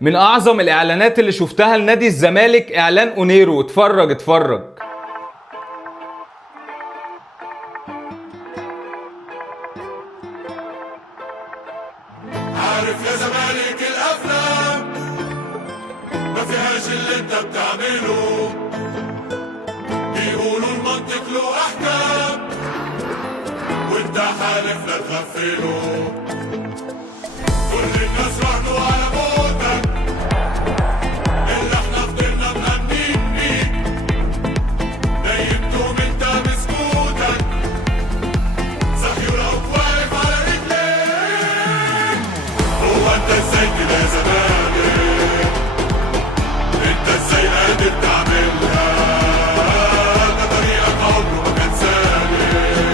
من اعظم الاعلانات اللي شفتها لنادي الزمالك اعلان اونيرو. اتفرج اتفرج. عارف يا زمالك الافلام ما فيهاش اللي انت بتعمله، بيقولوا المنطق له احكام وانت حالف لا تغفله. كل الناس راهنوا على موتك اللي احنا فضلنا مأمنين بيك، نيمتهم انت بسكوتك صحيولك واقف على رجليك. هو انت ازاي كده يا زمالك؟ انت ازاي قادر تعملها؟ ده طريقك عمره ما كان سالك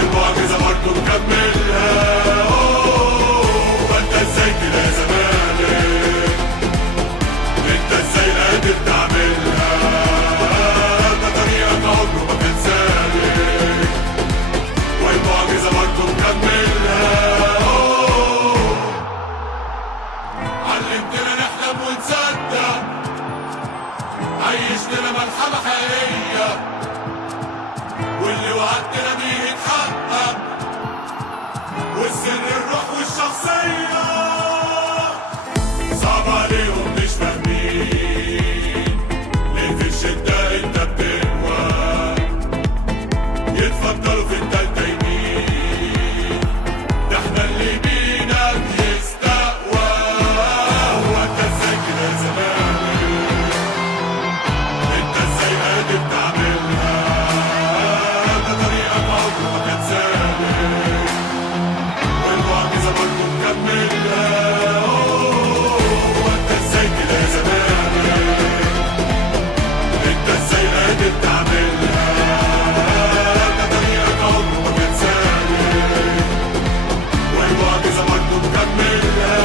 والمعجزة برضه مكملها. علمتنا نحلم ونصدق، عيشتنا ملحمة حقيقية، واللي وعدتنا بيه اتحقق، والسر الروح والشخصية. صعب عليهم مش فاهمين ليه في الشدة انت بتقوى، يتفضلوا في التالتة يمين، ده احنا اللي بينا بيستقوى. هو انت ازاي كده يا زمالك؟ انت ازاي قادر تعملها؟ ده طريقك عمره ما كان سالك والمعجزة برضه مكملها. هو انت ازاي كده يا زمالك؟ انت ازاي قادر تعملها؟ ده طريقك عمره ما كان سالك والمعجزة برضه مكملها.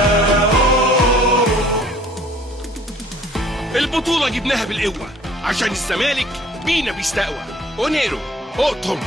البطولة جبناها بالقوة عشان الزمالك بينا بيستقوى. اونيرو اقطم.